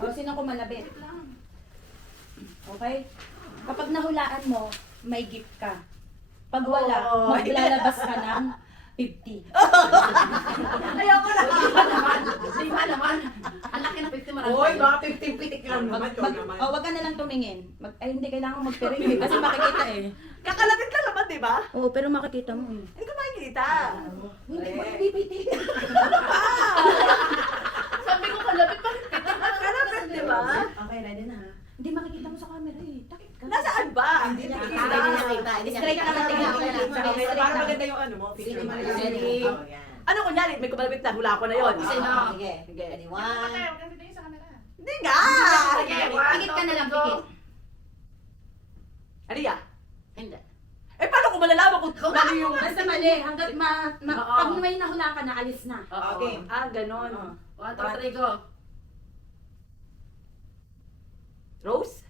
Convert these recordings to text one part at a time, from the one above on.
O, sino kumalabit? Okay? Kapag nahulaan mo, may gift ka. Pag wala, maglalabas ka ng 50. Ayoko na. Di ba naman? Ang laki ng 50 marami. Hoy, baka 15 pitik lang naman. Wag ka na lang tumingin. Ay, hindi kailangan magpiring kasi makikita eh. Kakalapit lang naman, di ba? Oo, pero makikita mo eh. Hindi ko makikita. Hindi mo pipitin. Sabi ko kalapit pa. Kalapit, di ba? Okay, ready na ha? Hindi makikita mo sa camera eh. Takip ka. Nasaan ba? Hindi Hindi nakikita. nakita. Straight ka lang tingnan. Okay, para maganda yung ano mo. Sige, Ready? Ano kunyari, may kumalapit na, hula ko na yun. Sino? Sige. Sige. Ready, one. Hindi nga! Sige, Pikit ka na lang, pikit. Alia? Hindi. Eh, paano ko malalaman kung mali yung... Basta mali. Hanggat Oo. pag may nahula ka na, alis na. Okay. Ah, ganon. 1, 2, 3, go. Rose?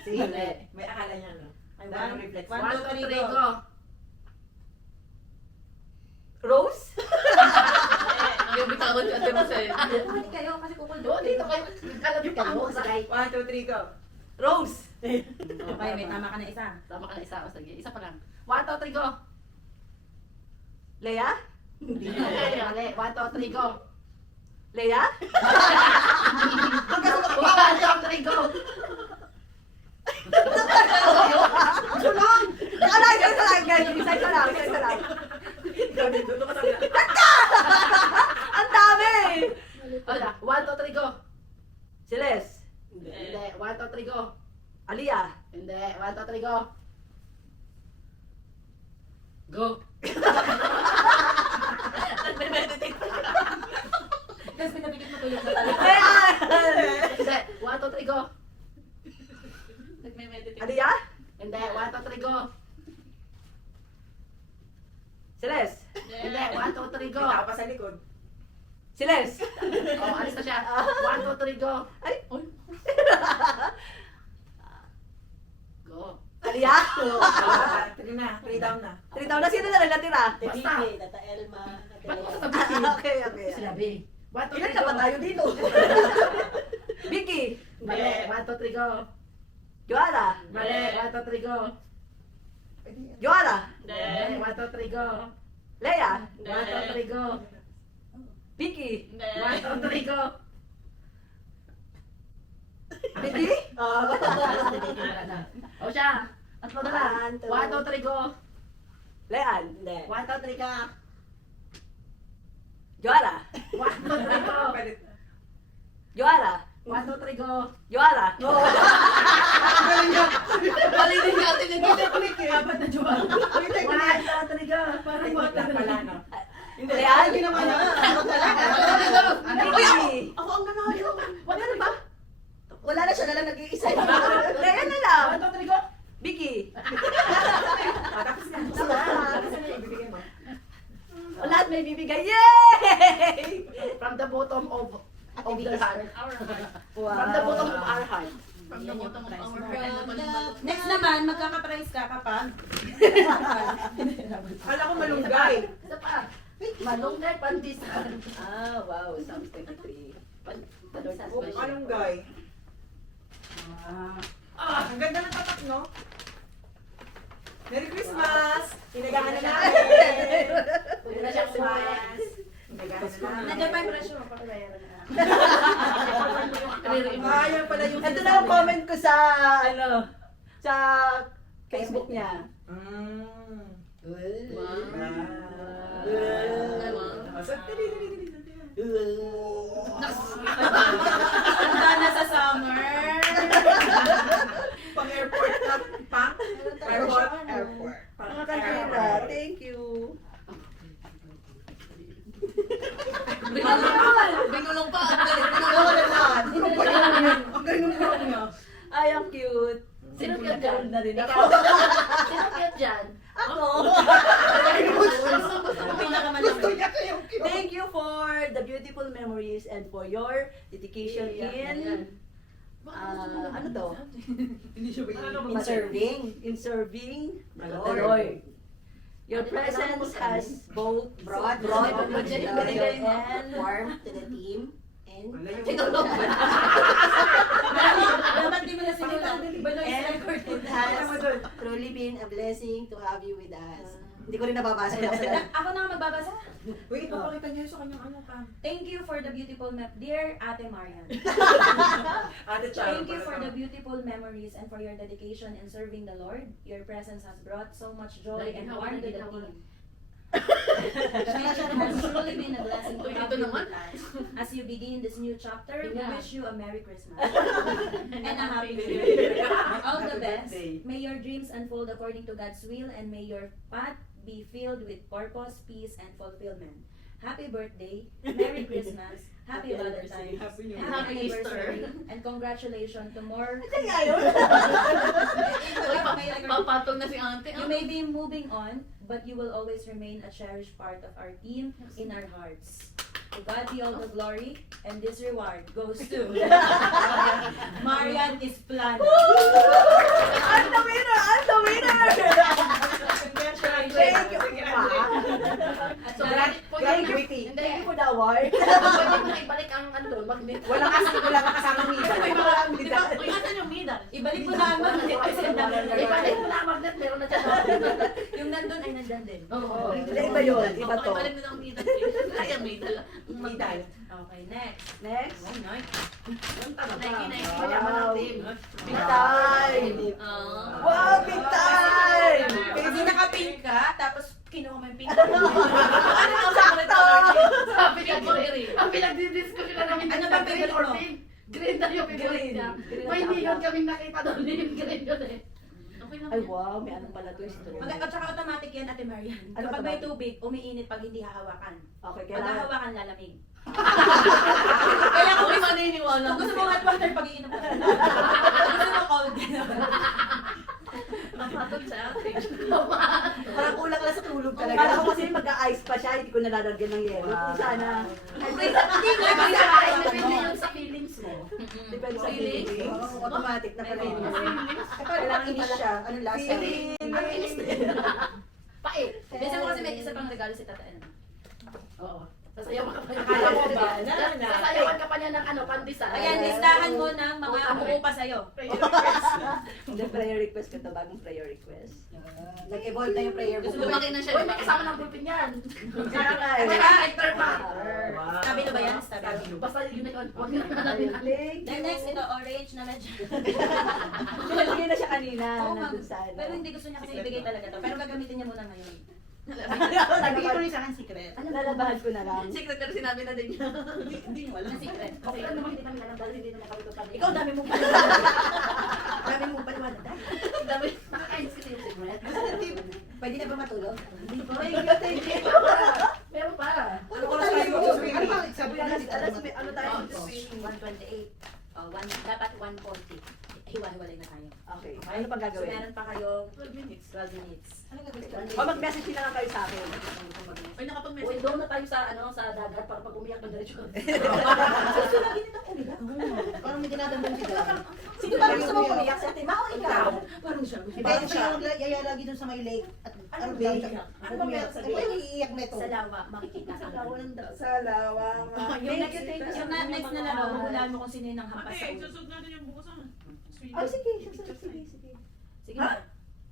Sige. May akala niya, no? Ay, Dahil one, reflex. 1, 2, 3, go. Rose? Yung bitawan ka din mo sa'yo. Huli kayo kasi Oo, kukuldot. dito kayo. Kalapit ka mo. Sakay. 1, 2, 3, go. Rose? Okay, may tama ka na isa. Tama ka na isa. Sige, isa pa lang. 1, 2, 3, go. Lea? Mali. 1, 2, 3, go. Lea? 1, 2, 3, go. Alay, isa lang, guys. Isa lang. Ang dami! Wala. 1, 2, 3, go. Celeste? Hindi. 1, 2, 3, go. Alia? Hindi. 1, 2, 3, go. Go. Tapos pinapikit mo tulog na talaga. Lean! Hindi. 1, 2, 3, go. Alia? Hindi. 1, 2, 3, go. Celeste? Hindi. 1, 2, 3, go. Kita pa sa likod. Celeste? Oh, alis na siya. 1, 2, 3, go. Ay! Go. Alia? 3 na. 3 down na. 3 taon na. Sino na rin natira? Basta. Tata Elma. Ba't mo Tata sasabihin? Okay. Sinabi. 1, 2, Ilan 3, na go. ba tayo dito? Vicky? Mali. 1, 2, 3, go. Joanna? Mali. 1, 2, 3, go. Joanna? Mali. 1, 2, 3, go. Lea? 1, 2, 3, go. Vicky? 1, 2, 3, go. Vicky? O siya. Tatlo na lang. 1, 2, 3, go. Lean? 1, 2, 3, ka. Joanna? 1, 2, 3, go. Joanna? 1, 2, 3, go. Joanna? Bali din natin yung Apat na juwan. 1, 2, 3, go. Parang wala pala, no? Lean? ginawa na. Vicky? Ako ang nanalo. Wala na ba? Wala na siya na lang nag-iisa. Lean na lang. 1, 2, 3, go. Vicky? Tapos na. Tapos na ibibigay mo. Lahat may bibigay. Yay! From the bottom of the heart. Wow. From the bottom of our heart. Next naman, magkaka-price ka kapag Kala ko malunggay. Isa pa. Malunggay pandesal. Ah, wow. Psalms 23. Malunggay. Ang ganda ng tatak, no? Merry Christmas! Pinagahan na natin! Pwede na siya kumain. Pinagahan na natin. nandiyan pa yung presyo, papayaran na. Ayan pala yung... Ito na ang comment ko sa, sa Facebook niya. Mm. Handa na sa summer. Pang airport na. Pang? Airport? Airport. Pang Mga kantita, thank you. Binulong pa. Ang ganun niya. Ay, ang cute. Sino cute dyan? Na rin Ikaw. ako. Sino cute dyan? Ako. Pinakamalaki. Thank you for the beautiful memories and for your dedication in ano to? In serving the Lord. Your presence has both brought joy and warmth to the team and Tinulog. Dapat di mo na sinulat. Baloy And sa record. it has truly been a blessing to have you with us. Hindi ko rin nababasa yung sa Ako na ang magbabasa. Wait, papakita niyo sa kanyang ano pa. Thank you for the beautiful map. Dear Ate Marian. Ate Charo. Thank you for the beautiful memories and for your dedication in serving the Lord. Your presence has brought so much joy and warmth to the team. It has truly been a blessing to have you with us. As you begin this new chapter, we wish you a Merry Christmas and a Happy New Year. All the best. May your dreams unfold according to God's will and may your path be filled with purpose, peace, and fulfillment. Happy birthday, Merry Christmas, Happy Valentine's, Happy New Year. Happy Happy Easter. anniversary, and congratulations to more. Papatong na si ate. You may be moving on, but you will always remain a cherished part of our team in our hearts. To God be all the glory, and this reward goes to Marian Isplano. I'm the winner! I'm the winner! Thank you! At So, dahil- Graduity. Hindi. Thank you for the award. Pwede mo na ibalik ang ano doon, magnet. Wala kasama medal. Di ba? Uy, nasan yung medal? ibalik mo na ang magnet kasi Ibalik mo na ang magnet, meron na dyan. yung nandun ay nandyan din. Oo. Hindi, iba yun. Iba to. Ibalik mo na ang medal. Ay, ang medal. Medal. Okay, next. Next. Oh, nice. Nike, Nike. Wow. Yaman ng team. Big time! Wow, big time! Kasi naka-pink ka, tapos kinuha mo yung pink. Sakto! Sabi niya, ang pinagdidiskusyon na namin. Ano ba green or favorite mo? pink? Green na yung favorite niya. Green. May neon kaming nakita doon, neon green yun eh. Okay lang Ay, yan. wow, may anong pala twist. At saka automatic yan, Ate Marian. Ano Kapag may automatic? tubig, umiinit pag hindi hahawakan. Okay, Pag kailangan. hahawakan, lalamig. Kaya kung may maniniwala. Kung gusto mo hot water, pag-iinom ka. Kung gusto mo cold, gano'n. Napatol sa atin. Parang kulang lang sa tulog talaga. Kala ko kasi mag-a-ice pa siya, hindi ko nalalagyan ng yelo. Kung sana. Hindi ko Depende yun sa feelings mo. Depende sa Feelings? feelings. Automatic na pala yun. Feelings? Kailangan inis siya. Ano last? Ang inis din. Pait. Minsan mo kasi may isa pang regalo si Tata Elma. Oo. Sasayawan ka pa niya. Akala ko ba? Sasayawan ka pa niya ng ano, pandesal. Ayan, listahan mo ng mga umuupa sa'yo. Hindi, prayer request ko to. Bagong prayer request. Nag-evolve na yung prayer book. Gusto lumaki na siya. Uy, may kasama ng bulpin yan. Kaya nga At eh. saka hector pa. Wow. Stabilo ba yan? Stabilo. Basta yun na, huwag na natin. Then next, ito orange na medyo. Nilagay na siya kanina. Oo, ma'am. Nandun sa ano. Pero hindi gusto niya kasi ibigay talaga to. Pero gagamitin niya muna ngayon. Nabigay ko rin sa akin secret. Lalabahan ko na lang. Secretary sinabi na din niya. Hindi niyo alam. Na secret. Kasi ano naman hindi namin alam dahil hindi naman kami tutang. Ikaw, dami mong paliwanag. Dami mong paliwanag. Dami, nakakainis kasi yung secret. Pwede na ba matulog? Hindi pa. Thank you. Meron pa. Ano oras tayo? Ano ba? Sabi Alas, natin, ano tayo? 128. Oh, dapat 140. Hiwa-hiwalay na tayo. Okay. Ano pang So, gagawin? meron pa kayong 12 minutes. 12 minutes. O mag-message na lang kayo sa akin. Ay, Uy, nakapag-message. doon na tayo sa ano sa dagat para pag umiyak na diretso. Parang may dinadamdam siya. Sino ba gusto mo umiyak sa atin? Mao ikaw. Parang siya. Parang siya yung yayalagi dun sa may lake. At ano ba? Ano ba meron sa Ano ba yung iiyak na ito? Sa lawa, makikita ka. Sa lawang. Yung next, next na laro, hulaan mo kung sino yung nanghampas sa ulo. susod natin yung bukas ah. Ay, sige. Sige na.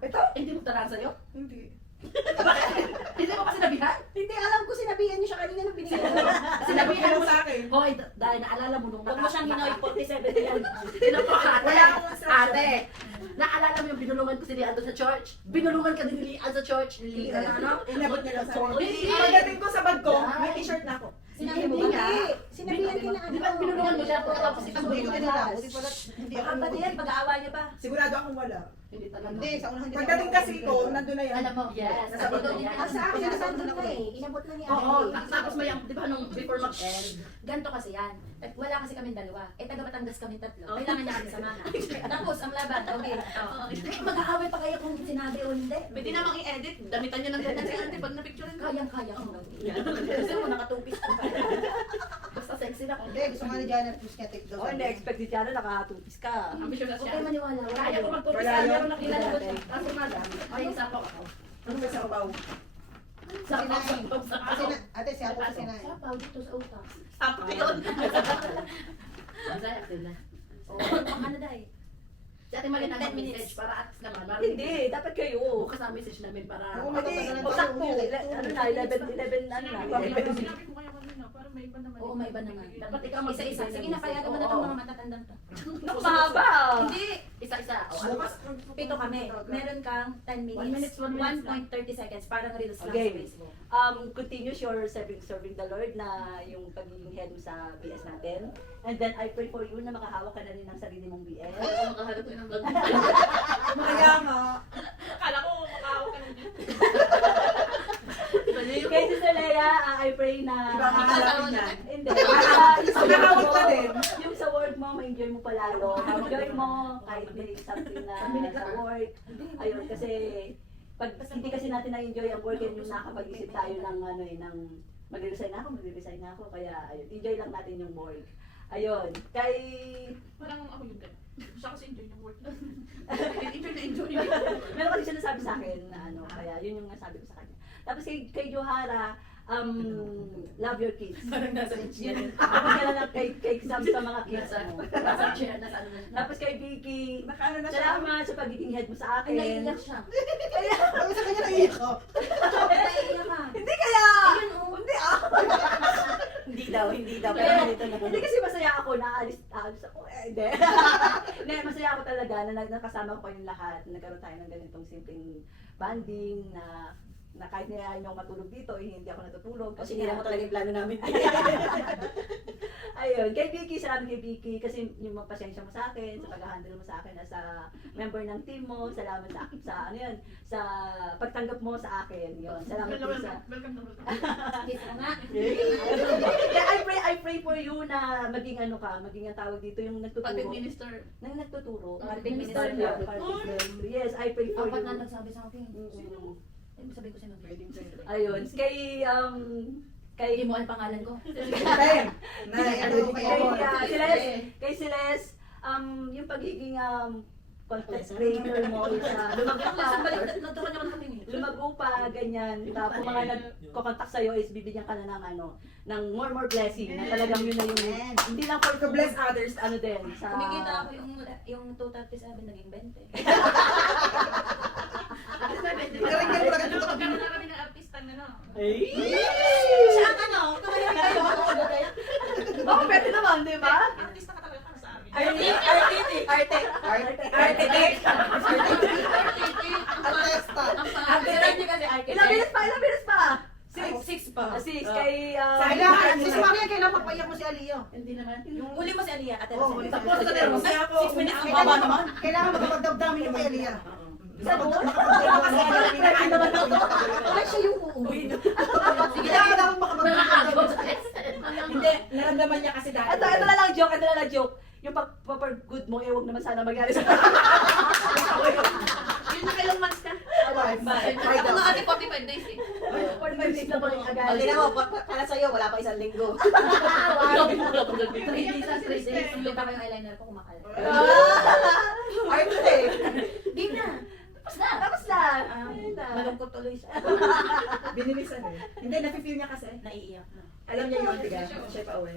Ito? Hindi mo tarang sa'yo? Hindi. Hindi mo pa sinabihan? Hindi, alam ko sinabihan niyo siya kanina nung binigay mo. Sinabihan mo sa akin. Hoy, dahil naalala mo nung Huwag mo siyang hinoy, 47 yan. Tinapos ate. Wala akong instruction. Ate, naalala mo yung binulungan ko si Lian doon sa church? Binulungan ka din ni Lian sa church? Ano? Inabot niya lang sa akin. Hindi. Pagdating ko sa bag ko, may t-shirt na ako. Sinabi mo ba Hindi na? nga. Sinabihan ka na Di ba binulungan mo siya pagkatapos Hindi ibulungan ko mo? nila. Hindi ako. Ang pati yan, pag-aawa niya pa. Sigurado akong wala. Hindi talaga. Hindi, sa unang hindi. Pagdating kasi ko, nandun na yan. Alam mo, yes. Nasa bag ko. Yes. Ang sa akin, nandun ka eh. Inabot na ni Oo, Ate. tapos may, di ba nung before mag-end, Ganto kasi yan. At wala kasi kami dalawa. Eh, taga Batangas kami tatlo. Kailangan niya kami samahan. Tapos, ang laban, okay. Mag-aaway pa kayo kung sinabi o hindi. pwede namang i-edit, damitan niya ng ganyan si Ate pag na-picturean ka. Kayang-kaya ko. Kasi mo nakatupis ko pa. Basta sexy na ko. Hindi, gusto nga ni Janet Musketic daw. Oh, hindi-expect ni Tiana nakatupis ka. Ambisyon na Huwag siya. kayo maniwala. Wala Kaya ko yun. magtupis Wala ka, yun. meron na kilala ko. Kaso nga lang, ay isa pa ako. Ano ba sa upaw? Ano Sinaing. Ate, siya po sa sinaing. Sapaw dito sa utak. Sapo yun. Masaya ako na. Oh, ano dahil? Si Ate Marina 10 ng minutes. message para at least naman. Hindi, dapat kayo. Bukas ang message namin para... Oo, Hindi, Ano o sakto. Ano na, 11, ano na. Sinabi ko kaya kanina, para may iba naman. Oo, may iba naman. Dapat ikaw Isa-isa. Sige na, payagan mo na itong mga matatandang to. Naku, mahaba. Hindi! Isa-isa. O, ano Bukas. Pito kami. Meron kang 10 minutes. 1 minute, 1.30 seconds. Parang reels lang Okay. sa Facebook. Continues your serving the Lord na yung pagiging head mo sa BS natin. And then I pray for you na makahawak ka na rin ng sarili mong BS. Ako makaharap ko ng vlog. Kaya nga. Akala ko makakawa ka ng Kay Sister Leia, I pray na... Ibang hahalapin niya. Hindi. Nakahawak pa din. Yung sa work mo, ma-enjoy mo palalo. Enjoy mo kahit may something na sa work. Ayun, kasi pag hindi kasi natin na-enjoy ang work, yun yung nakapag-isip tayo ng ano eh, ng magre-resign na ako. Kaya ayun, enjoy lang natin yung work. Ayun, kay... Parang ako yung gano'n. Siya kasi enjoy yung work. Enjoy na enjoy. Meron kasi siya nasabi sa akin na ano, kaya yun yung nasabi ko sa kanya. Tapos kay Johara, love your kids. Parang nasa chair. Tapos ka lang kay Sam sa mga kids mo. Nasa chair, nasa ano na siya. Tapos kay Vicky, Nakaano na siya. salamat sa pagiging head mo sa akin. Naiiyak siya. Sabi sa kanya naiiyak ko. Naiiyak ka. Hindi kaya! Ayun, oh. Hindi hindi daw. Pero ganito na. Hindi kasi masaya ako na aalis ako. Hindi. Hindi, masaya ako talaga na nakasama ko kayong lahat. Nagkaroon tayo ng ganitong simpleng banding na kahit nilayan niyo ako matulog dito, eh, hindi ako natutulog. Kasi hindi mo talaga yung plano namin. Ayun, kay Vicky, salamat kay Vicky kasi yung magpasensya mo sa akin, sa pag-handle mo sa akin as a member ng team mo, salamat sa ano yun, sa pagtanggap mo sa akin. Yun, salamat din sa... Welcome na welcome. Kiss mo nga. I pray for you na maging ano ka, maging ang tawag dito yung Pag nagtuturo. minister. Nang nagtuturo. Public Minister minister. niya, public minister. Yes, I pray for Apat you. na nagsabi sa akin. Mm-mm. Sabi ko sino. Ayun, kay Hindi mo ang pangalan ko. kay Celeste, yung pagiging content creator mo is lumago pa, Natukan ako ng kapingin. lumago pa, ganyan. Tapos kung mga nagkocontact sa'yo is bibigyan ka na ng ano, ng more blessing. Na talagang yun na yung, hindi lang for to bless others, ano din. Sa, Kumikita ako yung 237 naging 20. Magkaroon na kami ng artista na no. Siya ang ano? Tumayo kayo. Baka pwede naman, di ba? Artista ka talaga para sa amin. Artesta. Ilang minutes pa? Six pa. 6 kay, Kailangan, si Maria, kailangan magpaiyak mo si Alio. Hindi naman. Yung uli mo si Aliyah. Ate, Oo, sige. tapos sa pero, masaya ako. 6 minutes ang Kailangan- baba naman. Kailangan makapagdamdamin yung kay Aliyah. Ay, siya yung uuwi. Sige, kailangan makapagdamdamin. Hindi, naramdaman niya kasi dahil. ito na lang joke. Yung pag-good mo, huwag naman sana magyari sa Yun na kailang months ka? Ako nga ate 45 days eh. 45 days na pa rin agad. Hindi na mo, para sa'yo, wala pa isang linggo. 3 days sa 3 days. Hindi pa yung eyeliner ko kumakalat. Arte. Di na. Tapos na. Ayun na. Malungkot tuloy siya. Binilisan eh. Hindi, nafe-feel niya kasi. Naiiyak na. Alam niya yung tiga. Siya pa uwi.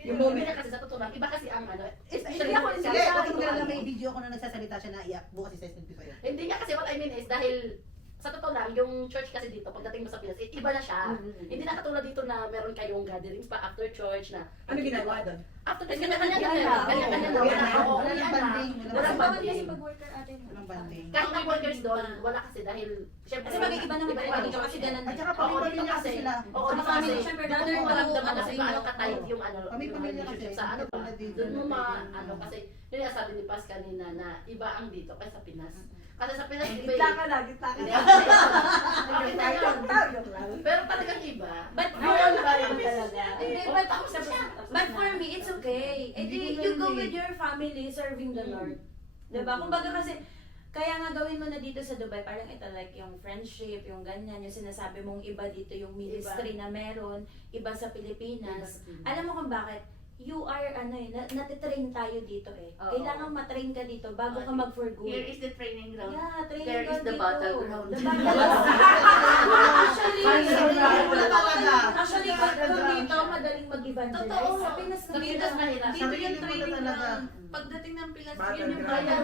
Yung moment na kasi sa totoo lang, iba kasi ang ano. Hindi ako Sige, pakinggan lang may video ko na nagsasalita siya na iyak. Bukas isa-send ko sa'yo. Hindi nga kasi what I mean is dahil sa totoo lang, yung church kasi dito, pagdating mo sa Pinas, iba na siya. Hindi na katulad dito na meron kayong gatherings pa after church na. Ano ginagawa doon? After church, kanya-kanya na. Kanya-kanya na. Walang banding. Walang Bawal banding. kasi pag-worker ate. Walang banding. Kahit na workers doon, wala kasi dahil, syempre, Kasi mag-iba naman tayo dito kasi ganun. At saka pamilya kasi sila. Oo, Sa dito family, kasi, syempre, doon brother, mo maramdaman ano, kasi ano, paano ka-tight yung ano, Pamilya yung kasi, relationship sa ano ba? tulad dito. Doon mo ano, kasi yun yung sabi ni Paz kanina na iba ang dito kaysa sa Pinas. Kasi sa Pinas, iba Gitna ka na. Hindi, Okay na yun. Joke lang. Pero talagang iba. But Bawal ba yun talaga? Hindi, but for me, it's okay. Eh di, you go with your family serving the Lord. Diba? Kumbaga kasi, kaya nga gawin mo na dito sa Dubai, parang ito like yung friendship, yung ganyan, yung sinasabi mong iba dito yung ministry na meron, iba sa Pilipinas. Alam mo kung bakit? you are, natitrain tayo dito eh. Oo. Kailangan matrain ka dito bago ka Okay. mag-for good. Here is the training ground. Yeah, training There ka is the dito. battleground. The battleground. Actually, actually, pag dito, madaling mag-evangelize. Totoo. Sa Pinas, Sa Pinas mahirap. Dito Sarili yung mo na training talaga. ground. Pagdating ng Pilas, Battle yun yung ground. kaya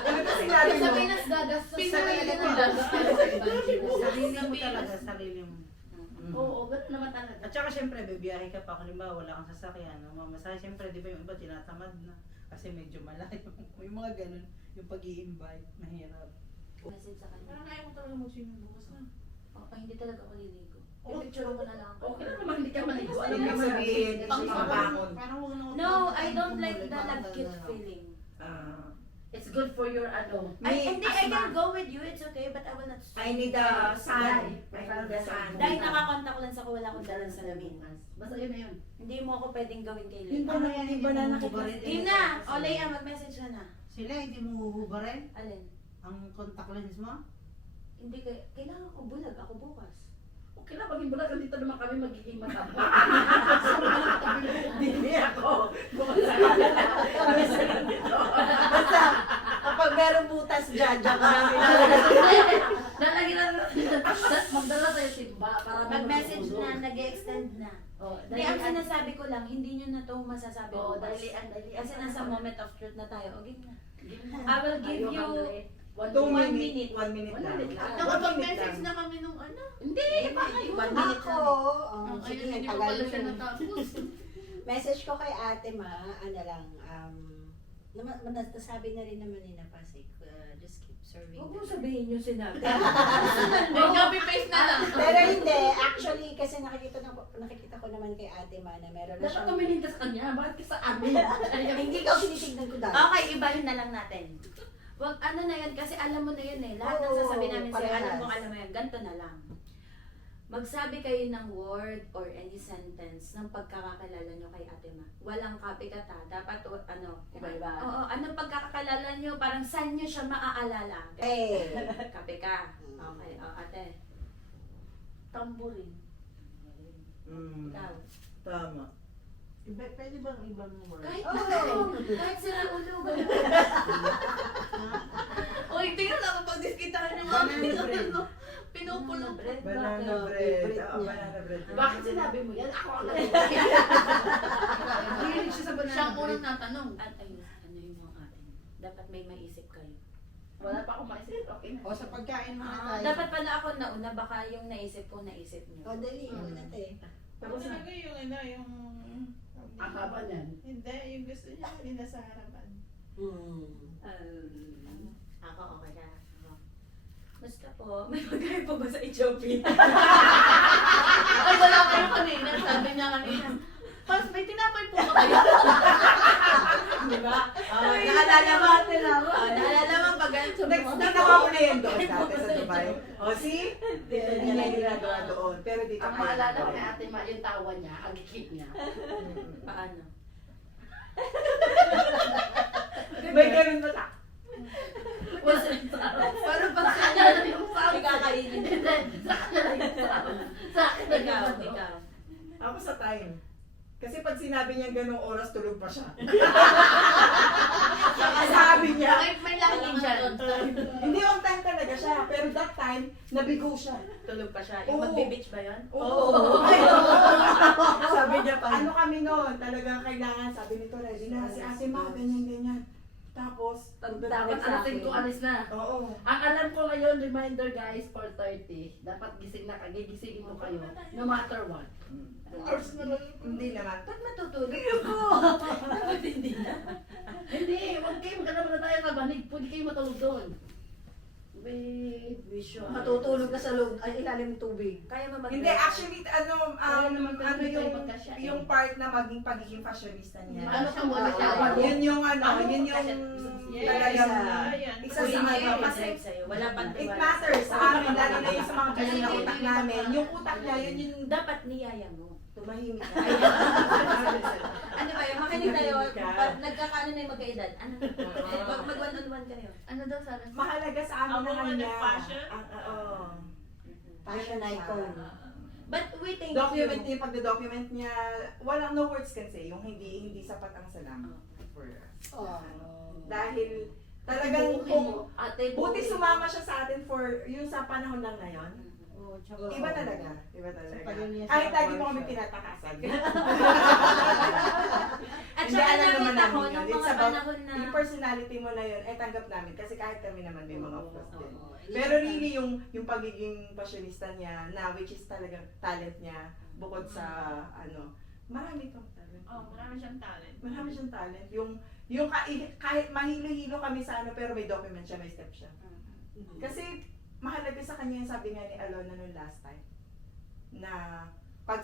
Ano ba sinabi Sa mo? Pinas gagastos Pinas sa talaga yun. ng gagastos sa evangelism. Sarili mo talaga, sarili mo. Oo, gano'n naman talaga. At saka syempre, bibiyahe ka pa, kung halimbawa wala kang sasakyan, mamasahe, syempre, di ba yung iba tinatamad na, kasi medyo malayo. Yung mga ganun, yung pag-i-invite, mahirap. Message sa kanya. Parang ayaw mo talaga mag-swimming bukas na. Oh, hindi talaga ako liligo. Oh, Picture ko na lang. Okay lang naman, hindi ka maligo. Ano Ibig naman sabihin, hindi siya mabangon. Parang huwag na No, I don't like the nag-cute feeling. It's good for your ano. Hindi, I can go with you, it's okay, but I will not I need a sun. I found the sun. Dahil nakakontak lang sa ko, wala akong dalang sa lamin. Basta yun na yun. Hindi mo ako pwedeng gawin kay Yung Lynn. ba na yan, yung banana kita? Game na! O, Leia, mag-message ka na. Sila, hindi mo huhubarin Alin? ang contact lens mo? Hindi, kailangan ko bulag, ako bukas. Okay lang, maging bulag. Dito naman kami magiging mataba. Hindi ako. Basta, kapag merong butas dyan, dyan ka namin Lalagyan na magdala tayo timba para Mag-message na, nag-extend na. Oh, Hindi, ang sinasabi ko lang, hindi nyo na to masasabi Oo, bukas. dalian. Kasi nasa moment of truth na tayo. O, game na. I will give you 2 1 minutes. minute. 1 minute One lang. minute lang. Nakapag-message na kami nung ano. Hindi, iba kayo. 1 minute Ako, lang. Ayun, sige, hindi pa tagal pala siya yun. natapos. Message ko kay ate ma, ano lang, nasabi na rin naman ni Napasik, just keep serving. Huwag mo sabihin yung sinabi. May copy-paste na lang. Pero hindi, actually, kasi nakikita ko naman kay ate ma na meron na Dapat siyang... tumingin ka sa kanya. Bakit ka sa amin? Hindi ko tinitignan ko dahil. Okay, ibahin na lang natin. Wag ano na yan, kasi alam mo na yun eh. Lahat ng Oo, sasabihin namin sa'yo, parehas. alam mo yan, ganito na lang. Magsabi kayo ng word or any sentence ng pagkakakilala nyo kay Ate Ma. Walang copycat ha. Dapat Iba-iba. Oo, anong pagkakakilala nyo, parang saan nyo siya maaalala. Eh, Copy ka. Okay, ate. Tamburin. Ikaw. Tama. Pwede bang ibang word? Kahit Oo. kahit sila ulo. Uy, tingnan lang kapag diskitahan yung mga Banana bread. pinupulong. bread. Banana bread. Oo, banana bread. Bakit sinabi mo yan? Ako ang Mahilig siya sa banana Siya ang bread. unang natanong. At ayun, ano yung mga atin. Dapat may maisip kayo. Wala pa akong maisip. Okay na. O sa pagkain muna tayo. Dapat pala ako nauna, baka yung naisip ko, naisip nyo. o dali, una te. Tapos talaga yung ano, yung... Ang haba niyan. Hindi, yung gusto niya kanina sa harapan. Ako, okay ka. Basta po, may pagkain po ba sa Ethiopia? Ay, wala kayo kanina. Sabi niya kanina. Pas, may tinapay po ba kayo? Di ba? Naalala mo? Naalala mo pag Next, natawa ko na yun doon dati sa Dubai. O, see? Dito niya na ginagawa doon. Pero dito Ang maalala ko kay Ate Ma, yung tawa niya, ang gigit niya. Paano? May ganun ba ta? Parang pag Sa kanya na yung sound. May kakainin. Hindi, sa kanya na yung sound. Sa akin na Ikaw, yung ikaw. Ako sa time. Kasi pag sinabi niya ganung oras, tulog pa siya. Sabi niya, May laging dyan. hindi on time talaga siya. Pero that time, nabigo siya. Tulog pa siya. Yung Oo. magbe-beach ba yun? Oo. Sabi niya pa, ano kami noon? Talagang kailangan, sabi nito, ready na. Si Ate Ma, ganyan. Tapos, Dapat alasin ko, alis na. oo. Ang alam ko ngayon, reminder guys, 4:30, dapat gising na kayo, gigisingin mo kayo, no matter what. Hours na lang. Hindi naman. Ba't matutulog ako? Dapat hindi na. Hindi, wag kayo, magkana na tayo sa banig, pwede kayo matulog doon. Wisyo. Matutulog ka sa loob, ay ilalim ng tubig. Kaya mo mag- Hindi, actually, Kaya naman ano pwede yung, tayo magkasya eh. yung part na maging pagiging fashionista niya. Ano kang wala siya? Yun yung ano, yun yung talagang Ayan. isa sa mga kasi sa'yo. Wala pang it tiwala matters sa'yo. sa amin, lalo na yung sa mga ganyan na utak namin. Yung utak niya, yun yung Dapat niyaya mo. tumahimik ka. Ano ba yun? Makinig tayo. Makinig ka. Pag nagkakaano na yung magkaedad. Ano? Mag one-on-one kayo. Ano daw sabi? Mahalaga sa amin Ang na woman kanya. of fashion? Oo. Fashion icon. But we thank Document you. niya, pag-document niya, walang no words can say, yung hindi sapat ang salamat for us. Oh. Dahil talagang kung Ate, buti sumama siya sa atin for yung sa panahon lang na yon. Iba talaga. Kahit lagi mo kami tinatakasan. At Hindi, saka alam naman nakita ko namin nung yun. It's mga about panahon na... yung personality mo na yun, tanggap namin. Kasi kahit kami naman may mga flaws din. Oo. Pero really, yung pagiging passionista niya, na which is talagang talent niya, bukod sa, marami pang talent. Marami siyang talent. Marami siyang talent. Kahit mahilo-hilo kami sa pero may document siya, may step siya. Kasi, mahalaga sa kanya yung sabi nga ni Alona nung last time, na pag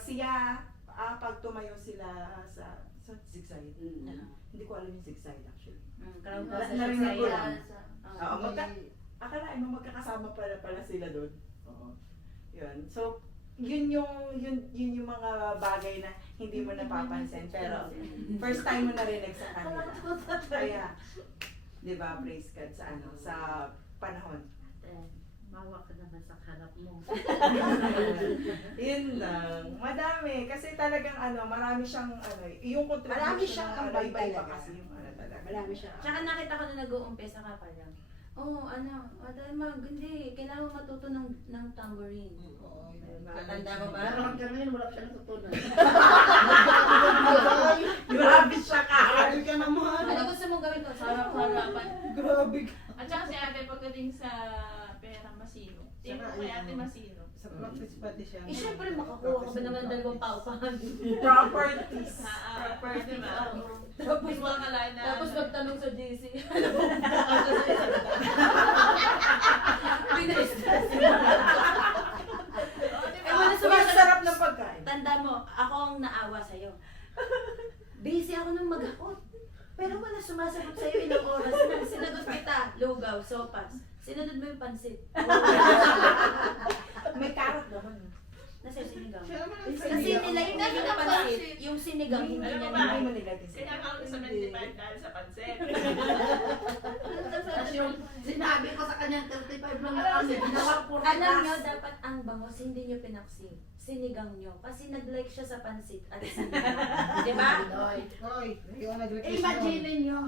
tumayo sila sa zigzag. Hindi ko alam yung zigzag actually. Crown Narinig ko lang. Oo. Akalain mo magkakasama pala sila doon. Oo. Yun. So, yun yung mga bagay na hindi mo napapansin pero first time mo narinig sa kanila. Kaya, 'di ba, praise God sa panahon. Mawa ka naman sa harap mo. Yun lang. Madami kasi talagang marami siyang yung contribution. Marami siyang ambag iba-iba talaga. kasi yung talaga. Marami siya. Tsaka nakita ko na nag-uumpisa ka pa lang. Dahil hindi, kailangan mo matuto ng tambourine. Tanda mo ba? Pero hanggang ngayon, wala pa siya natutunan. Grabe siya ka. Ka naman. Ano gusto mong gawin ko? Sarap-sarapan. Grabe. At saka si ate pagdating sa pera masino. Tingin ko kay ate masino. Sa practice pati siya. Siyempre makakuha ka ba naman ng 2 paupahan? Properties. Di ba? Tapos, Hindi mo akalain na. tapos magtanong sa JC. Pinastress. Wala Ang sarap ng pagkain. Tanda mo, ako ang naawa sa'yo. Busy ako nung maghapon. Pero wala sumasagot sa'yo ilang oras na. Sinagot kita, lugaw, sopas. Sinunod mo yung pansit. May carrot naman. Nasa yung sinigang. Siya naman ang Kasi sa'yo. nila yung naging pansit, yung sinigang hindi Alam mo niya ba? Hindi nilagay. mo nilagay sa Kaya ako sa 25 dahil sa pansit. Tapos yung sinabi ko sa kanya, 35 lang na kami. Ginawa po Alam nyo, dapat ang bangos, hindi nyo pinaksi. Sinigang nyo. Kasi nag-like siya sa pansit at sinigang. Di ba? Hoy, yung nag-request Imagine nyo,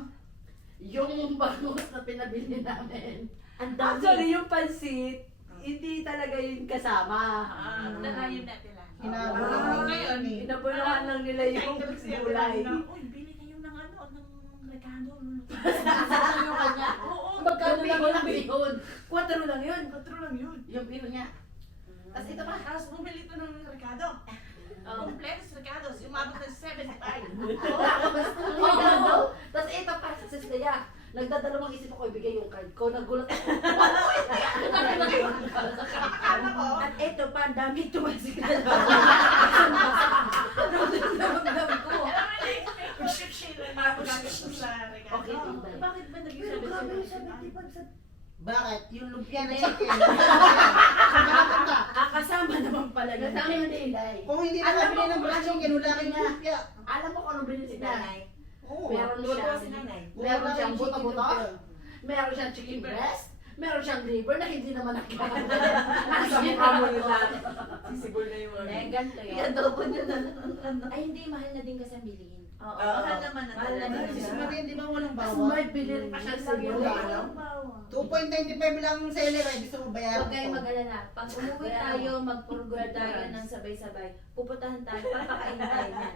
yung bangus na pinabili namin. Ang dami. Actually, yung pansit, hindi talaga yun kasama. Nanayin natin lang. Ngayon eh. Inabunuhan lang nila yung gulay. Uy, bili kayo ng ng rekado. Ano kanya? Oo. Magkano lang yung bihon? 4 lang yun. 4 lang yun. Yung bihon niya. Tapos ito pa. Tapos bumili ito ng rekado. Complex recados. Umabot ng 75. Oo. Tapos ito pa sa sislaya. Nagdadalawang isip ako ibigay yung card ko. Nagulat ako. Akala ko, At eto pa, ang dami tumasikal. Ramdam ko. alam mo na yung share na gamit ko sa rekado. Okay, Tinday. Bakit ba naging Pero grabe yung 75? Bakit? Yung lumpia na Hindi. chicken. Samanatan ka. Kasama naman pala yun. Kasama yung Tinday. Kung hindi Alam nakabili mo ng kung brass anong chicken, wala kang niya. lumpia. Alam mo kung anong binili Si niya? nanay. Oo. Meron Luto si siya. nanay. Meron siyang chicken buto-buto. lumpia. Meron siyang chicken breast. Meron siyang liver na hindi naman nagkain. Sa mukha mo yun natin. Sisibol na yung Eh, ganito Kaya yan. double niya na. Ay, hindi. Mahal na din kasi ang bilihin. Oo. Mahal naman na Mahal na talaga. din. Sa mga di ba walang Tapos bawang? may bilhin pa siya sa Wala, liver. alam? 2.95 lang ang seller eh. Gusto mo bayaran Huwag kayong ko. mag-alala. Pag umuwi tayo, mag-purgod tayo ng sabay-sabay. Pupuntahan tayo, papakain tayo niyan.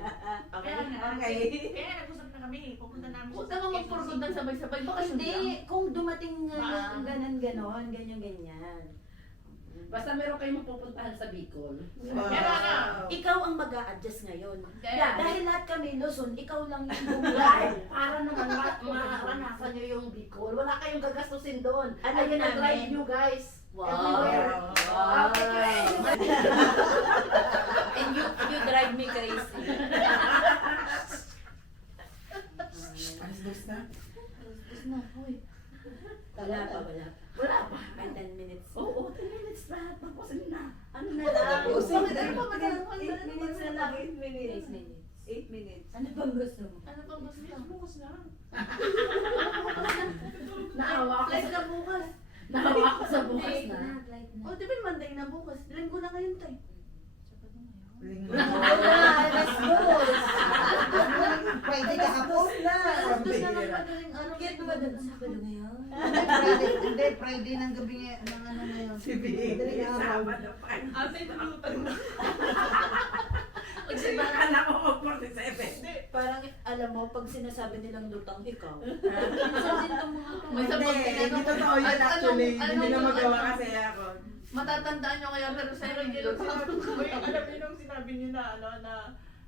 Kaya nga, Okay. kaya nag-usap na kami. Pupunta namin Huwag naman magpurgod ng sabay-sabay. Baka Hindi, kung dumating nga Ah. yung ganon-ganon, ganyan-ganyan. Basta meron kayong mapupuntahan sa Bicol. Pero ano, Ikaw ang mag-a-adjust ngayon. Kaya- Dahil lahat kami Luzon, ikaw lang yung Live! bumili. Para naman maranasan nyo yung Bicol. Wala kayong gagastusin doon. Alam Ayan ang namin. drive nyo guys. Everywhere. Wow. And you drive me crazy. Alas dos na. Tapos na, hoy. Wala pa, wala pa. Wala pa. May 10 minutes. Oo, 10 minutes na. Tapos na. Ano na lang? Bakit ano pa ba ganun? 8 minutes na lang, 8 minutes. 8 minutes. 8 minutes. Ano bang gusto mo? ano pang gusto mo? Bukas na. Naawa ako Flight sa na bukas. Naawa ako sa bukas Flight na. Flight na. Oh, di ba Monday na bukas? Linggo na ngayon tayo. Linggo. Let's go. Pwede ka hapon na. Kaya ba doon? Sabado ngayon? Hindi, Friday ng gabi ng ano ngayon. Si Bea. Madaling araw. Ate, nalutan na. Kasi baka na ako 47. Parang, alam mo, pag sinasabi nilang lutang ikaw, May sabag Hindi totoo yun actually. Hindi na magawa kasi ako. Matatandaan nyo kaya pero sa inyo Uy, alam niyo nung sinabi niyo na ano na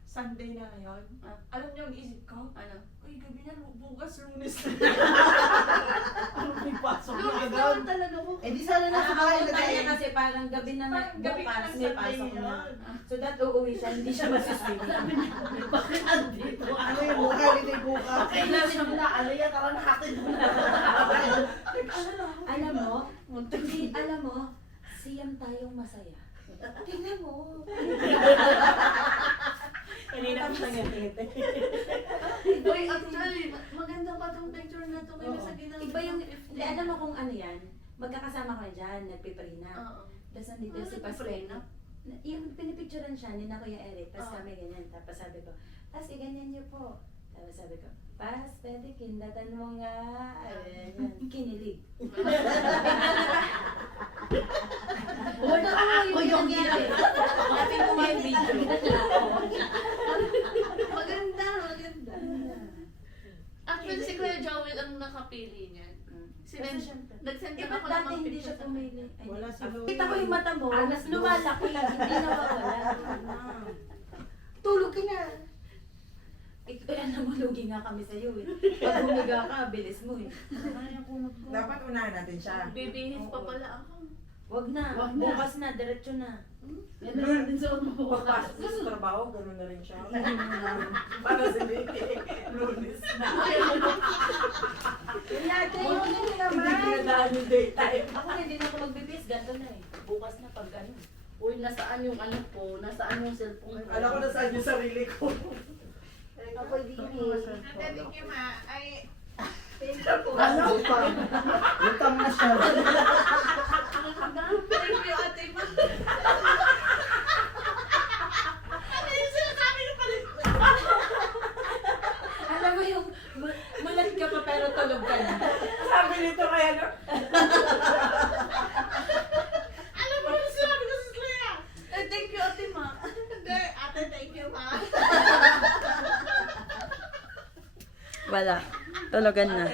Sunday na ngayon. Alam niyo ang isip ko? Ano? Uy, gabi na bukas Lunes. Ano may pasok na Lunes agad? naman talaga ko. Eh di sana nasa bahay na tayo tayo. kasi parang gabi na Gabi ka bukas, ng may Sunday pasok na. yun. So that uuwi siya, hindi siya masisipin. Bakit andito? Ano yung buhay, hindi bukas. Kailan siya na, alaya ka lang natin muna. Alam mo, hindi, alam mo, siyam tayong masaya. Tingnan mo. Kanina ko siya ngiti. Uy, actually, maganda pa tong picture na to kayo sa ginagawa. Iba yung, hindi, alam mo kung ano yan, magkakasama ka dyan, nagpiprina. Oo. Tapos nandito Ano si nagpiprina? Pastor. Yung pinipicturean siya ni na Kuya Eric, tapos Oo. kami ganyan. Tapos sabi ko, Pas, ganyan niyo po. Tapos sabi ko, Pas, pwede kindatan mo nga. Ayan, kinilig. Wala ko yung nangyari. Hanapin ko nga yung video. Maganda, maganda. Actually, si Kuya Joel ang nakapili niyan. Kasi syempre. Nag-send Eh, ka ba't ako dati ng hindi picture siya sa pumili? Ay, Wala si Louie. kita ko yung mata mo, Alas lumalaki, hindi nawawala. Tulog ka na. Eh, alam mo, lugi nga kami sa'yo eh. Pag humiga ka, bilis mo eh. Dapat unahan natin siya. Bibihis pa pala ako. Wag na, Wag na. bukas na, diretso na. Yan na din sa Pagpasok ko sa trabaho, gano'n na rin siya. Para sa Lunes na. Yate, yun Hindi naman. pinadaan yung daytime. Ako hindi na ako magbibis, ganito na eh. Bukas na pag ano. Uy, nasaan yung ano po? Nasaan yung cellphone ko? Alam ko na saan yung sarili ko. Ako hindi Thank you, ma. Ay, Ano pa? Lutang na siya. Thank you, ate ma. Alam mo yung mulat ka pa pero tulog ka na. sabi nito kaya no? Alam mo yung sinabi ko sa Slaya. Thank you, ate ma. Hindi, ate, thank you, ma. Wala. Tulugan na.